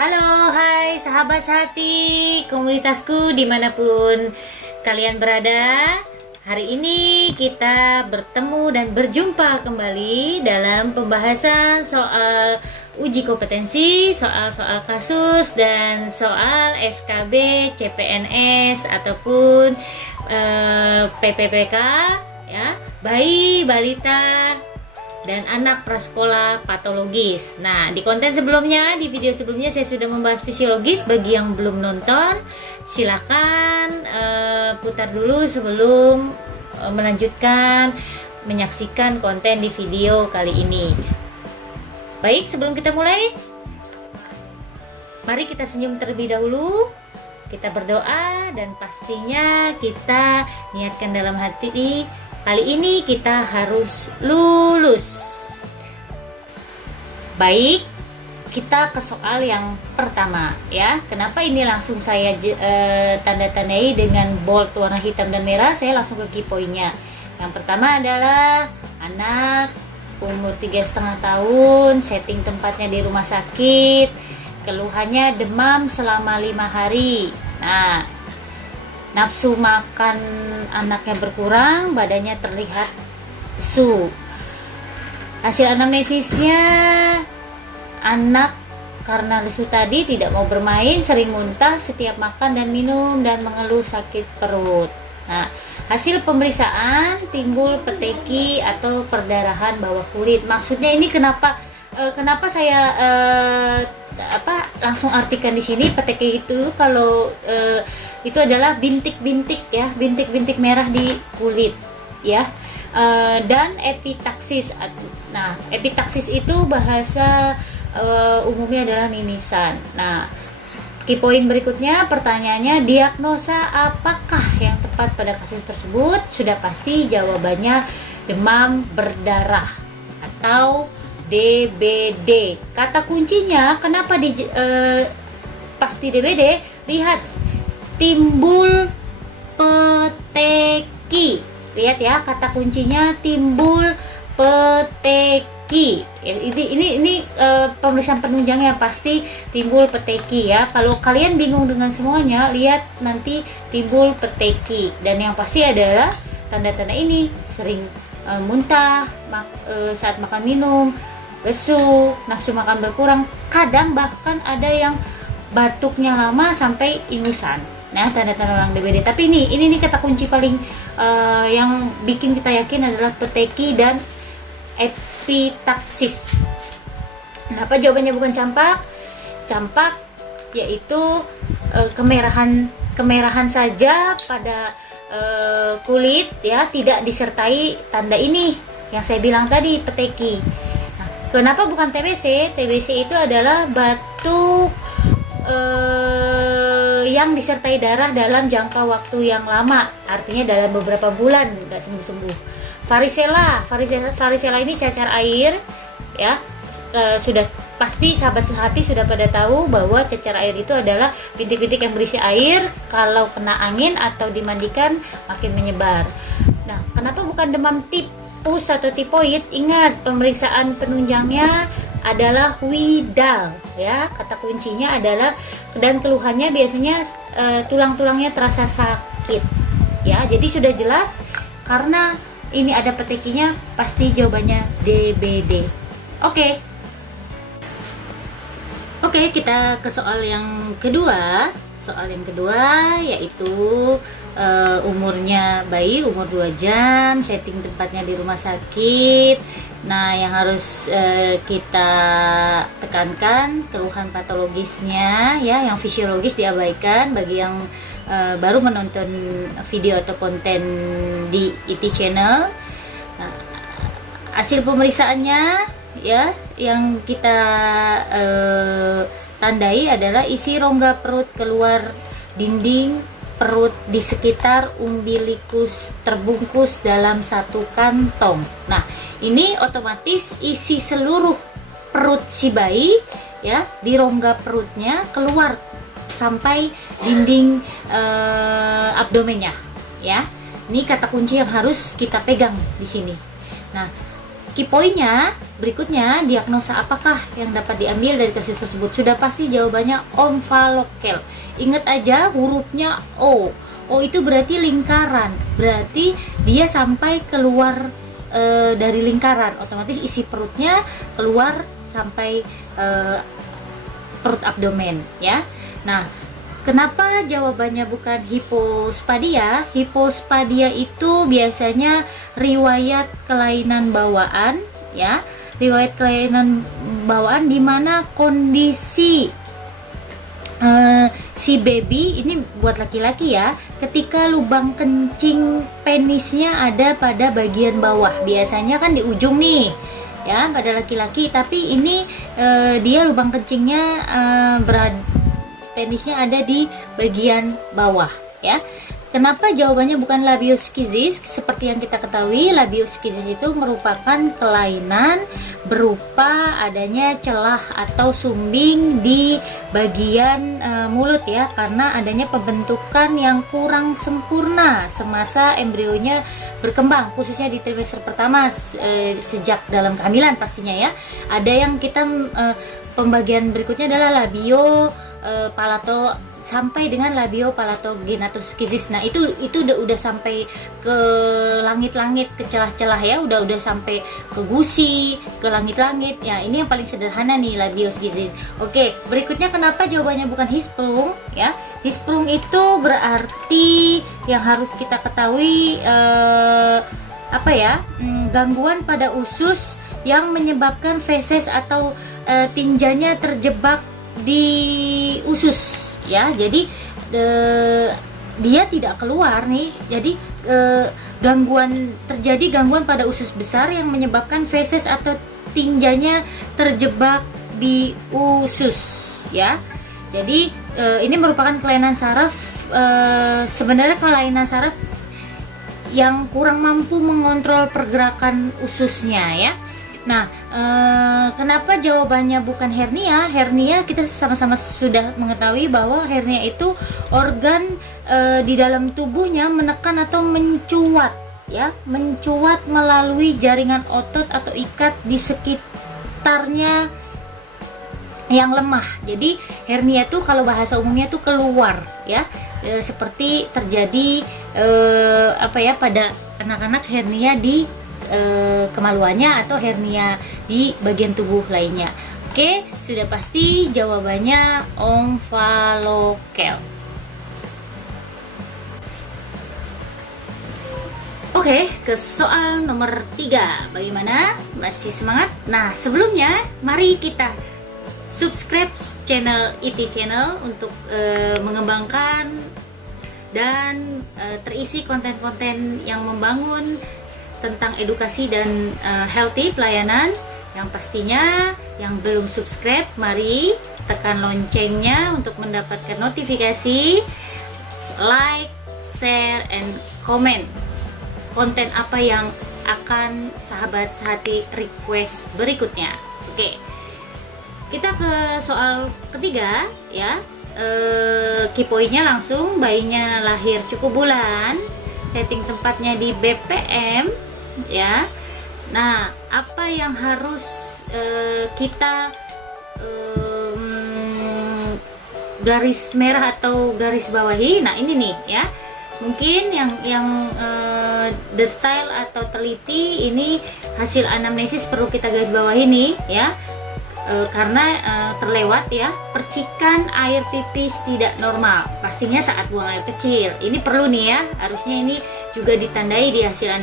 Halo, hai sahabat sehati, komunitasku dimanapun kalian berada. Hari ini kita bertemu dan berjumpa kembali dalam pembahasan soal uji kompetensi, soal-soal kasus, dan soal SKB, CPNS, ataupun PPPK, ya, bayi, balita, dan anak prasekolah patologis. Nah, di konten sebelumnya, di video sebelumnya saya sudah membahas fisiologis. Bagi yang belum nonton, silakan putar dulu sebelum melanjutkan menyaksikan konten di video kali ini. Baik, sebelum kita mulai, mari kita senyum terlebih dahulu. Kita berdoa dan pastinya kita niatkan dalam hati, kali ini kita harus lulus. Baik, kita ke soal yang pertama ya. Kenapa ini langsung saya tanda-tandai dengan bold warna hitam dan merah? Saya langsung ke key point-nya. Yang pertama adalah anak umur 3,5 tahun, setting tempatnya di rumah sakit, keluhannya demam selama 5 hari. Nah, nafsu makan anaknya berkurang, badannya terlihat lesu. Hasil anamnesisnya, anak karena lesu tadi tidak mau bermain, sering muntah setiap makan dan minum, dan mengeluh sakit perut. Nah, hasil pemeriksaan timbul peteki atau perdarahan bawah kulit. Maksudnya ini kenapa saya langsung artikan di sini peteki itu, kalau itu adalah bintik-bintik ya, bintik-bintik merah di kulit ya. Dan epitaksis. Nah, epitaksis itu bahasa umumnya adalah mimisan. Nah, key point berikutnya, pertanyaannya, diagnosa apakah yang tepat pada kasus tersebut? Sudah pasti jawabannya demam berdarah atau DBD. Kata kuncinya kenapa pasti DBD? Lihat, timbul peteki. Lihat ya, kata kuncinya timbul peteki. Ini pemeriksaan penunjangnya pasti timbul peteki ya. Kalau kalian bingung dengan semuanya, lihat nanti timbul peteki. Dan yang pasti adalah tanda-tanda ini, sering muntah saat makan minum, lesu, nafsu makan berkurang, kadang bahkan ada yang batuknya lama sampai ingusan. Nah, tanda-tanda orang DBD. Tapi ini kata kunci paling yang bikin kita yakin adalah peteki dan epitaksis. Kenapa jawabannya bukan campak? Campak yaitu kemerahan saja pada kulit ya, tidak disertai tanda ini yang saya bilang tadi, peteki. Nah, kenapa bukan TBC? TBC itu adalah batuk yang disertai darah dalam jangka waktu yang lama, artinya dalam beberapa bulan nggak sembuh-sembuh. Varicella ini cacar air ya. Sudah pasti sahabat sehati sudah pada tahu bahwa cacar air itu adalah bintik-bintik yang berisi air, kalau kena angin atau dimandikan makin menyebar. Nah, kenapa bukan demam tipus atau tipoid? Ingat, pemeriksaan penunjangnya adalah Widal ya. Kata kuncinya adalah, dan keluhannya biasanya tulang-tulangnya terasa sakit ya. Jadi sudah jelas, karena ini ada petekinya, pasti jawabannya DBD. Oke, kita ke soal yang kedua. Soal yang kedua yaitu umurnya bayi, umur 2 jam, setting tempatnya di rumah sakit. Nah, yang harus kita tekankan, keluhan patologisnya ya, yang fisiologis diabaikan bagi yang baru menonton video atau konten di IT channel. Nah, hasil pemeriksaannya ya, yang kita tandai adalah isi rongga perut keluar dinding perut di sekitar umbilikus terbungkus dalam satu kantong. Nah, ini otomatis isi seluruh perut si bayi ya, di rongga perutnya keluar sampai dinding abdomennya ya. Ini kata kunci yang harus kita pegang di sini. Nah, Kipoinya berikutnya, diagnosa apakah yang dapat diambil dari kasus tersebut? Sudah pasti jawabannya omfalokel. Ingat aja hurufnya O. O itu berarti lingkaran, berarti dia sampai keluar dari lingkaran, otomatis isi perutnya keluar sampai perut abdomen ya. Nah, kenapa jawabannya bukan hipospadia? Hipospadia itu biasanya riwayat kelainan bawaan ya. Riwayat kelainan bawaan di mana kondisi si baby ini buat laki-laki ya, ketika lubang kencing penisnya ada pada bagian bawah. Biasanya kan di ujung nih ya pada laki-laki, tapi ini dia lubang kencingnya penisnya ada di bagian bawah ya. Kenapa jawabannya bukan labioskisis? Seperti yang kita ketahui, labioskisis itu merupakan kelainan berupa adanya celah atau sumbing di bagian mulut ya, karena adanya pembentukan yang kurang sempurna semasa embrionya berkembang, khususnya di trimester pertama sejak dalam kehamilan pastinya ya. Ada yang kita pembagian berikutnya adalah labio palato sampai dengan labio palatogenoskisis. Nah, itu udah sampai ke langit-langit, ke celah-celah ya, udah sampai ke gusi, ke langit-langit. Ya, ini yang paling sederhana nih labioskisis. Oke, berikutnya kenapa jawabannya bukan hisprung ya? Hisprung itu berarti yang harus kita ketahui gangguan pada usus yang menyebabkan feses atau tinjanya terjebak di usus ya. Jadi dia tidak keluar nih. Jadi terjadi gangguan pada usus besar yang menyebabkan feses atau tinjanya terjebak di usus ya. Jadi ini merupakan kelainan saraf, sebenarnya kelainan saraf yang kurang mampu mengontrol pergerakan ususnya ya. Nah, kenapa jawabannya bukan hernia? Hernia kita sama-sama sudah mengetahui bahwa hernia itu organ di dalam tubuhnya menekan atau mencuat ya, mencuat melalui jaringan otot atau ikat di sekitarnya yang lemah. Jadi hernia tuh kalau bahasa umumnya tuh keluar ya, seperti terjadi pada anak-anak hernia di kemaluannya atau hernia di bagian tubuh lainnya. Oke, sudah pasti jawabannya omfalokel. Oke, ke soal nomor 3. Bagaimana? Masih semangat? Nah, sebelumnya mari kita subscribe channel IT Channel untuk mengembangkan dan terisi konten-konten yang membangun tentang edukasi dan healthy pelayanan. Yang pastinya yang belum subscribe, mari tekan loncengnya untuk mendapatkan notifikasi, like, share, and comment konten apa yang akan sahabat sehati request berikutnya. Oke, kita ke soal ketiga ya. Kipoinya langsung, bayinya lahir cukup bulan, setting tempatnya di BPM ya. Nah, apa yang harus kita garis merah atau garis bawahi? Nah, ini nih ya. Mungkin yang detail atau teliti ini hasil anamnesis perlu kita garis bawahi nih ya. Karena terlewat ya, percikan air pipis tidak normal pastinya saat buang air kecil. Ini perlu nih ya, harusnya ini juga ditandai di hasil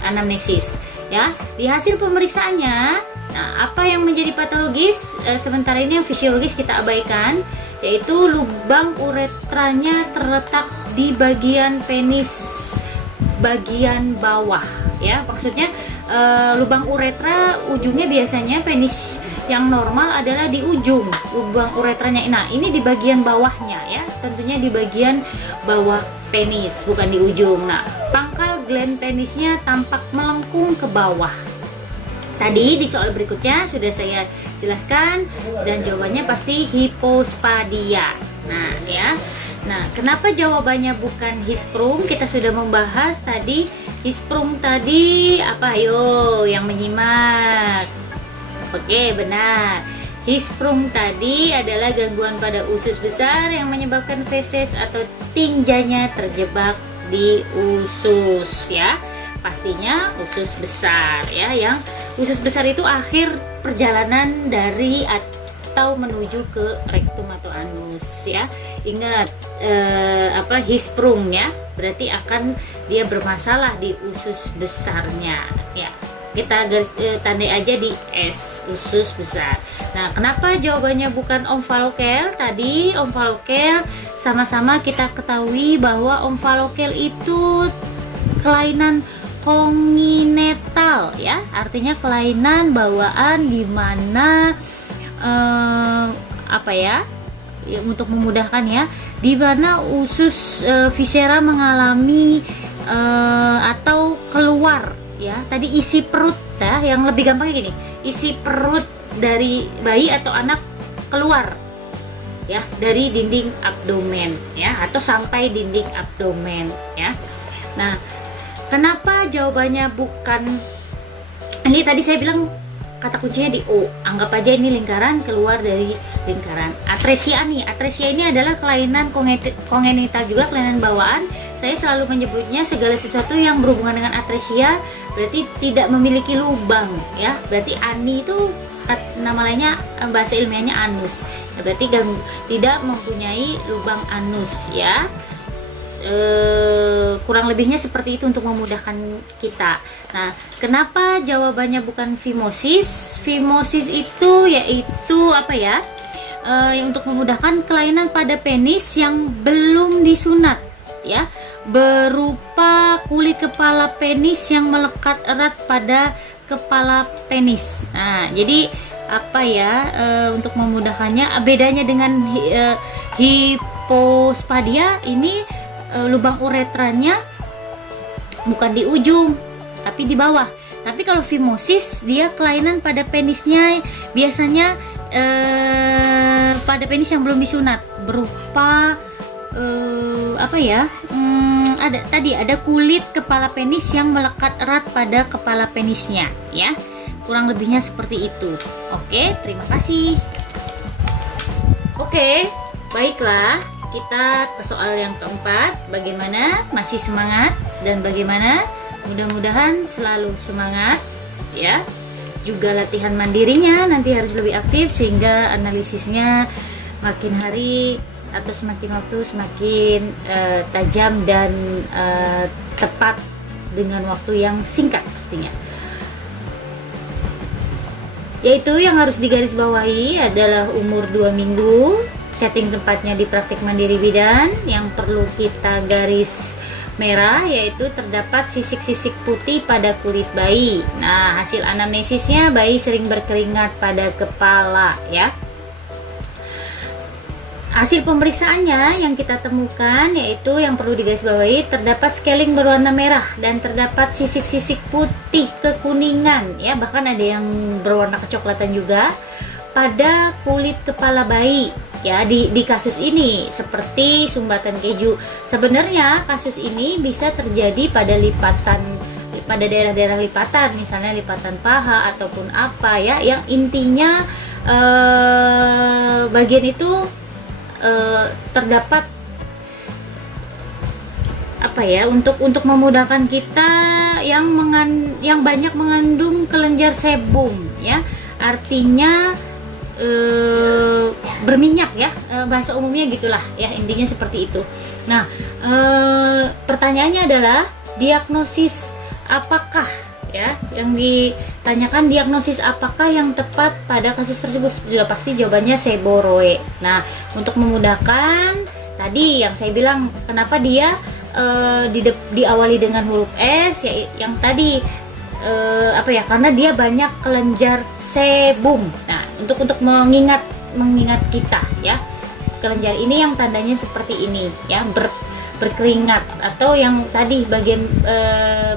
anamnesis ya. Di hasil pemeriksaannya, nah apa yang menjadi patologis sementara ini yang fisiologis kita abaikan, yaitu lubang uretranya terletak di bagian penis bagian bawah ya. Maksudnya lubang uretra ujungnya biasanya penis yang normal adalah di ujung lubang uretranya. Nah, ini di bagian bawahnya ya, tentunya di bagian bawah penis, bukan di ujung. Nah, pangkal gland penisnya tampak melengkung ke bawah. Tadi di soal berikutnya sudah saya jelaskan dan jawabannya pasti hipospadia. Nah, ya. Nah, kenapa jawabannya bukan Hisprum? Kita sudah membahas tadi. Hisprum tadi apa? Ayo yang menyimak. Oke, benar. Hisprum tadi adalah gangguan pada usus besar yang menyebabkan feses atau tinjanya terjebak di usus, ya. Pastinya usus besar, ya. Yang usus besar itu akhir perjalanan dari atau menuju ke rektum atau anus, ya. Ingat hisprum, ya, berarti akan dia bermasalah di usus besarnya, ya. Kita garis tandai aja di S, usus besar. Nah, kenapa jawabannya bukan omfalokel? Tadi omfalokel sama-sama kita ketahui bahwa omfalokel itu kelainan kongenital, ya, artinya kelainan bawaan di mana untuk memudahkan, ya, di mana usus viscera mengalami atau keluar, ya, tadi isi perut, ya, yang lebih gampang gini, isi perut dari bayi atau anak keluar, ya, dari dinding abdomen, ya, atau sampai dinding abdomen, ya. Nah, kenapa jawabannya bukan ini? Tadi saya bilang kata kuncinya di O. Anggap aja ini lingkaran, keluar dari lingkaran. Atresia nih, atresia ini adalah kelainan kongenital juga, kelainan bawaan. Saya selalu menyebutnya segala sesuatu yang berhubungan dengan atresia berarti tidak memiliki lubang, ya. Berarti ani itu nama lainnya, bahasa ilmiahnya anus. Berarti tidak mempunyai lubang anus, ya. Kurang lebihnya seperti itu untuk memudahkan kita. Nah, kenapa jawabannya bukan fimosis? Fimosis itu yaitu untuk memudahkan kelainan pada penis yang belum disunat, ya, berupa kulit kepala penis yang melekat erat pada kepala penis. Nah, jadi untuk memudahkannya, bedanya dengan hipospadia ini lubang uretranya bukan di ujung tapi di bawah. Tapi kalau fimosis dia kelainan pada penisnya, biasanya pada penis yang belum disunat, berupa ada kulit kepala penis yang melekat erat pada kepala penisnya, ya. Kurang lebihnya seperti itu. Oke, terima kasih. Oke, baiklah. Kita ke soal yang keempat. Bagaimana? Masih semangat? Dan bagaimana? Mudah-mudahan selalu semangat, ya. Juga latihan mandirinya nanti harus lebih aktif sehingga analisisnya makin hari atau semakin waktu semakin tajam dan tepat dengan waktu yang singkat pastinya. Yaitu yang harus digarisbawahi adalah umur 2 minggu. Setting tempatnya di praktik mandiri bidan. Yang perlu kita garis merah yaitu terdapat sisik-sisik putih pada kulit bayi. Nah, hasil anamnesisnya bayi sering berkeringat pada kepala, ya. Hasil pemeriksaannya yang kita temukan yaitu yang perlu digarisbawahi, terdapat scaling berwarna merah dan terdapat sisik-sisik putih kekuningan, ya, bahkan ada yang berwarna kecoklatan juga pada kulit kepala bayi. Ya, di kasus ini seperti sumbatan keju. Sebenarnya kasus ini bisa terjadi pada daerah-daerah lipatan, misalnya lipatan paha ataupun apa, ya, yang intinya bagian itu terdapat untuk memudahkan kita yang banyak mengandung kelenjar sebum, ya, artinya berminyak, ya, bahasa umumnya gitulah, ya, intinya seperti itu. Nah, pertanyaannya adalah diagnosis apakah, ya, yang ditanyakan diagnosis apakah yang tepat pada kasus tersebut. Sudah pasti jawabannya seboroe. Nah, untuk memudahkan tadi yang saya bilang kenapa dia diawali dengan huruf S, ya, yang tadi karena dia banyak kelenjar sebum. Nah, untuk mengingat kita, ya, kelenjar ini yang tandanya seperti ini, ya, berkeringat, atau yang tadi bagian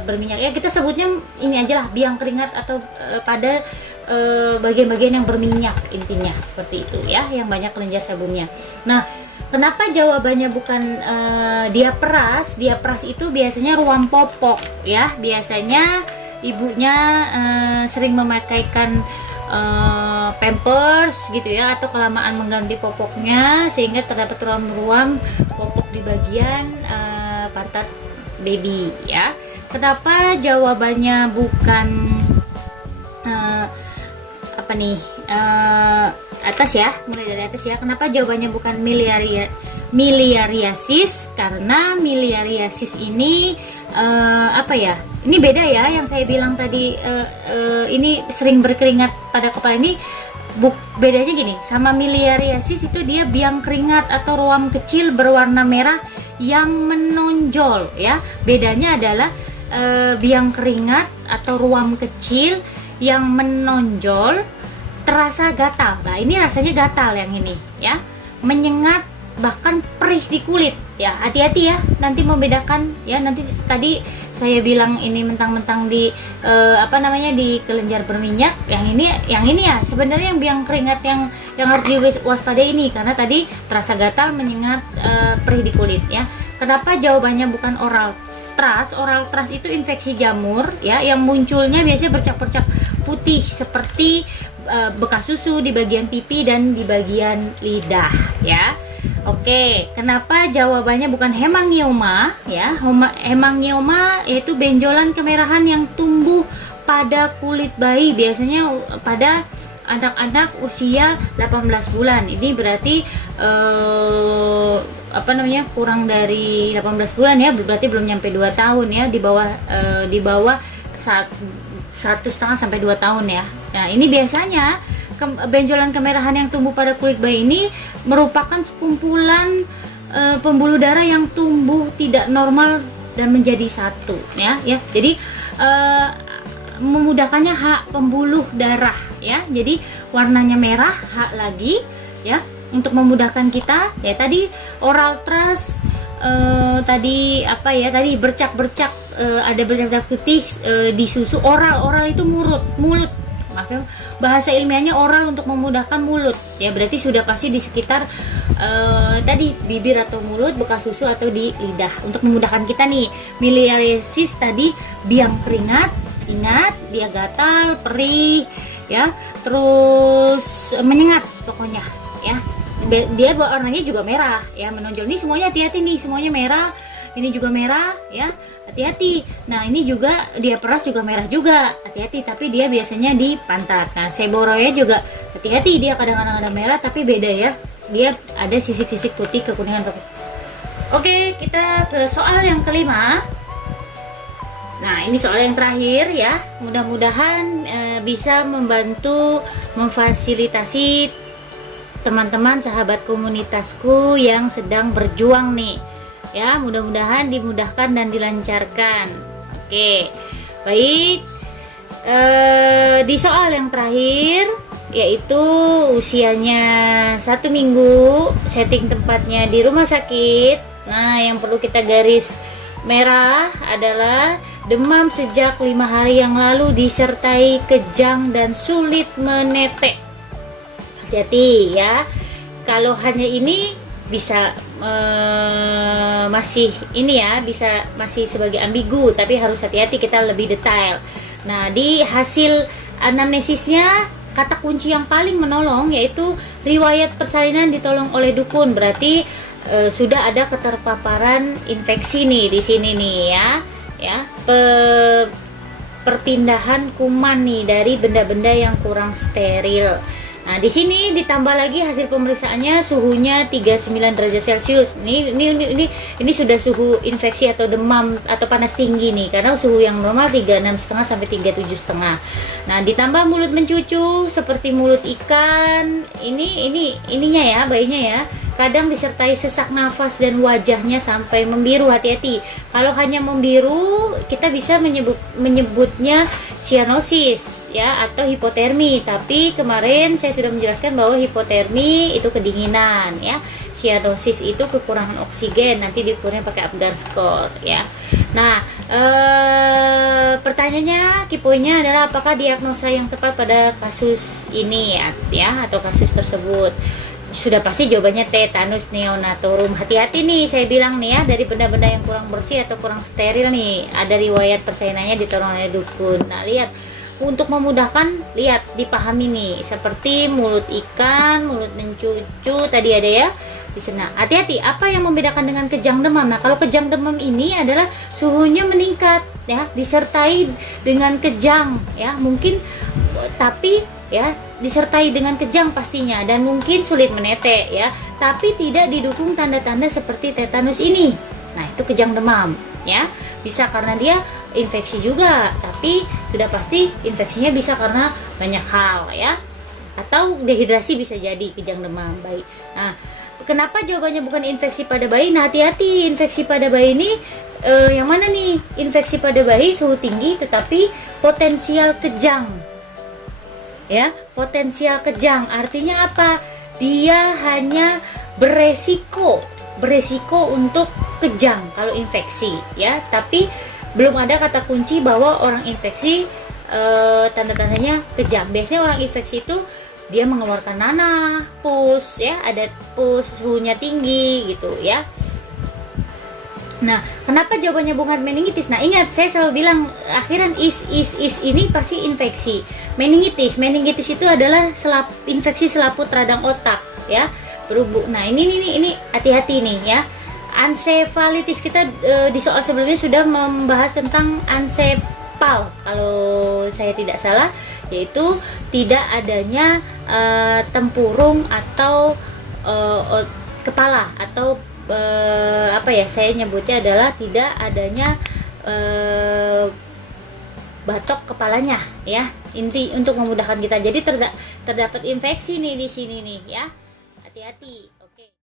berminyak, ya, kita sebutnya ini aja lah, biang keringat, atau pada bagian-bagian yang berminyak, intinya seperti itu ya, yang banyak kelenjar sebumnya. Nah, kenapa jawabannya bukan diapras? Diapras itu biasanya ruam popok ya. Biasanya ibunya sering memakaikan pampers gitu ya, atau kelamaan mengganti popoknya sehingga terdapat ruam-ruam popok di bagian pantat baby ya. Kenapa jawabannya bukan apa nih, atas ya, mulai dari atas ya. Kenapa jawabannya bukan miliariasis? Karena miliariasis ini apa ya, ini beda ya. Yang saya bilang tadi ini sering berkeringat pada kepala ini, bedanya gini, sama miliariasis itu dia biang keringat atau ruam kecil berwarna merah yang menonjol ya. Bedanya adalah biang keringat atau ruam kecil yang menonjol terasa gatal. Nah, ini rasanya gatal yang ini ya, menyengat, bahkan perih di kulit ya. Hati-hati ya, nanti membedakan ya. Nanti tadi saya bilang ini mentang-mentang di apa namanya, di kelenjar berminyak. Yang ini ya sebenarnya yang biang keringat yang harus diwaspadai ini, karena tadi terasa gatal, menyengat, perih di kulit ya. Kenapa jawabannya bukan oral thrush? Oral thrush itu infeksi jamur ya, yang munculnya biasanya bercak-bercak putih seperti bekas susu di bagian pipi dan di bagian lidah ya. Oke, kenapa jawabannya bukan hemangioma ya? Hemangioma yaitu benjolan kemerahan yang tumbuh pada kulit bayi, biasanya pada anak-anak usia 18 bulan. Ini berarti apa namanya, kurang dari 18 bulan ya, berarti belum nyampe 2 tahun ya, di bawah 1,5 sampai 2 tahun ya. Nah, ini biasanya benjolan kemerahan yang tumbuh pada kulit bayi ini merupakan sekumpulan pembuluh darah yang tumbuh tidak normal dan menjadi satu ya. Jadi memudahkannya hak pembuluh darah ya. Jadi warnanya merah, hak lagi ya, untuk memudahkan kita ya. Tadi oral thrush, tadi apa ya, tadi bercak-bercak, ada bercak-bercak putih di susu. Oral itu mulut. Makanya bahasa ilmiahnya oral untuk memudahkan mulut ya, berarti sudah pasti di sekitar tadi bibir atau mulut, bekas susu atau di lidah, untuk memudahkan kita nih. Miliariasis tadi biang keringat, ingat dia gatal, perih ya, terus menyengat pokoknya ya. Dia warnanya juga merah ya, menonjol. Ini semuanya hati-hati nih, semuanya merah. Ini juga merah ya, hati-hati. Nah, ini juga diapras juga merah juga, hati-hati. Tapi dia biasanya di pantat. Nah, seborrhea juga hati-hati, dia kadang-kadang ada merah tapi beda ya, dia ada sisik-sisik putih, kekuningan. Oke, kita ke soal yang kelima. Nah, ini soal yang terakhir ya. Mudah-mudahan bisa membantu memfasilitasi teman-teman sahabat komunitasku yang sedang berjuang nih ya. Mudah-mudahan dimudahkan dan dilancarkan. Oke, baik. Di soal yang terakhir, yaitu usianya 1 minggu, setting tempatnya di rumah sakit. Nah, yang perlu kita garis merah adalah demam sejak 5 hari yang lalu disertai kejang dan sulit menetek. Hati-hati ya, kalau hanya ini bisa masih ini ya, bisa masih sebagai ambigu, tapi harus hati-hati, kita lebih detail. Nah, di hasil anamnesisnya, kata kunci yang paling menolong yaitu riwayat persalinan ditolong oleh dukun. Berarti sudah ada keterpaparan infeksi nih di sini nih ya. Perpindahan kuman nih dari benda-benda yang kurang steril. Nah, di sini ditambah lagi hasil pemeriksaannya suhunya 39 derajat Celcius. Ini sudah suhu infeksi atau demam atau panas tinggi nih, karena suhu yang normal 36,5 sampai 37,5. Nah, ditambah mulut mencucu seperti mulut ikan. Ininya ya, bayinya ya. Kadang disertai sesak nafas dan wajahnya sampai membiru. Hati-hati. Kalau hanya membiru, kita bisa menyebutnya cyanosis ya, atau hipotermi. Tapi kemarin saya sudah menjelaskan bahwa hipotermi itu kedinginan ya. Cyanosis itu kekurangan oksigen, nanti diukurnya pakai Apgar score ya. Nah, Pertanyaannya, kipoinya adalah apakah diagnosa yang tepat pada kasus ini ya atau kasus tersebut? Sudah pasti jawabannya tetanus neonatorum. Hati-hati nih, saya bilang nih ya, dari benda-benda yang kurang bersih atau kurang steril nih, ada riwayat persainannya ditolong oleh dukun. Nah, lihat, untuk memudahkan, lihat, dipahami nih, seperti mulut ikan, mulut mencucu, tadi ada ya di sana. Hati-hati, apa yang membedakan dengan kejang demam? Nah, kalau kejang demam ini adalah suhunya meningkat ya, disertai dengan kejang ya, mungkin, tapi ya disertai dengan kejang pastinya, dan mungkin sulit menetek ya, tapi tidak didukung tanda-tanda seperti tetanus ini. Nah, itu kejang demam ya, bisa karena dia infeksi juga, tapi sudah pasti infeksinya bisa karena banyak hal ya, atau dehidrasi bisa jadi kejang demam bayi. Nah, kenapa jawabannya bukan infeksi pada bayi? Nah, hati-hati, infeksi pada bayi ini yang mana nih? Infeksi pada bayi suhu tinggi tetapi potensial kejang ya, potensial kejang artinya apa? Dia hanya beresiko untuk kejang kalau infeksi ya, tapi belum ada kata kunci bahwa orang infeksi tanda-tandanya kejang. Biasanya orang infeksi itu dia mengeluarkan nanah, pus ya, ada pus, suhunya tinggi gitu ya. Nah, kenapa jawabannya bukan meningitis? Nah, ingat, saya selalu bilang akhiran is ini pasti infeksi. Meningitis itu adalah infeksi selaput radang otak ya. Berhubung. Nah, ini hati-hati nih ya. Ansefalitis, kita di soal sebelumnya sudah membahas tentang ansepal kalau saya tidak salah, yaitu tidak adanya tempurung atau kepala, atau apa ya, saya nyebutnya adalah tidak adanya batok kepalanya ya, inti untuk memudahkan kita. Jadi terdapat infeksi nih di sini nih ya, hati-hati.